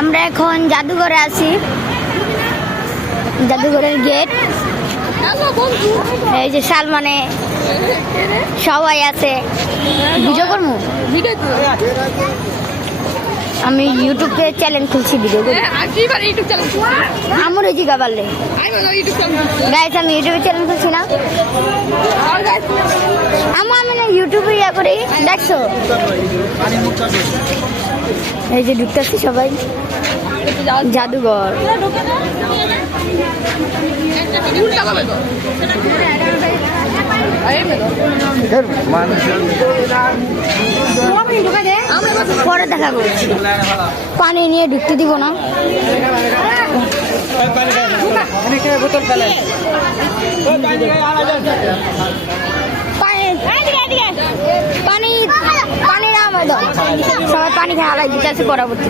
আমরা এখন জাদুঘরে আছি, জাদুঘরের গেট। এই যে সালমানে সবাই আছে। ভিডিও করবো, আমি ইউটিউবে চ্যানেল খুলছি, ভিডিও করি। আমার ওই জিগা পারলে গাইস, আমি ইউটিউবে চ্যানেল খুলছি না। আমি না ইউটিউবে ইয়া করি, দেখছো? এই যে ঢুকতেছি সবাই জাদুঘর। পরে দেখা করছি, পানি নিয়ে ঢুকতে দিব না। পানি পানি না, সবাই পানি খেয়ে হালাই দিতে আছে পরবর্তী।